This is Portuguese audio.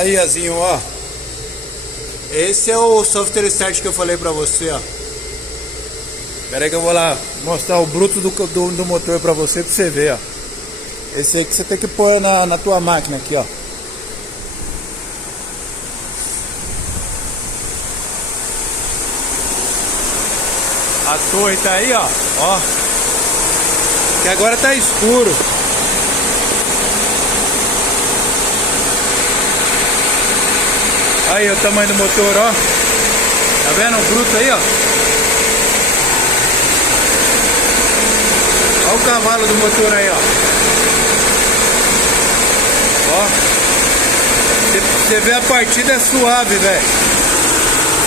Aí, Azinho, ó. Esse é o software start que eu falei pra você, ó. Pera aí que eu vou lá mostrar o bruto do motor pra você ver, ó. Esse aí que você tem que pôr na tua máquina aqui, ó. A torre tá aí, ó. Ó. Que agora tá escuro. Aí o tamanho do motor, ó. Tá vendo o bruto aí, ó? Olha o cavalo do motor aí, ó. Ó. Você vê a partida é suave, velho.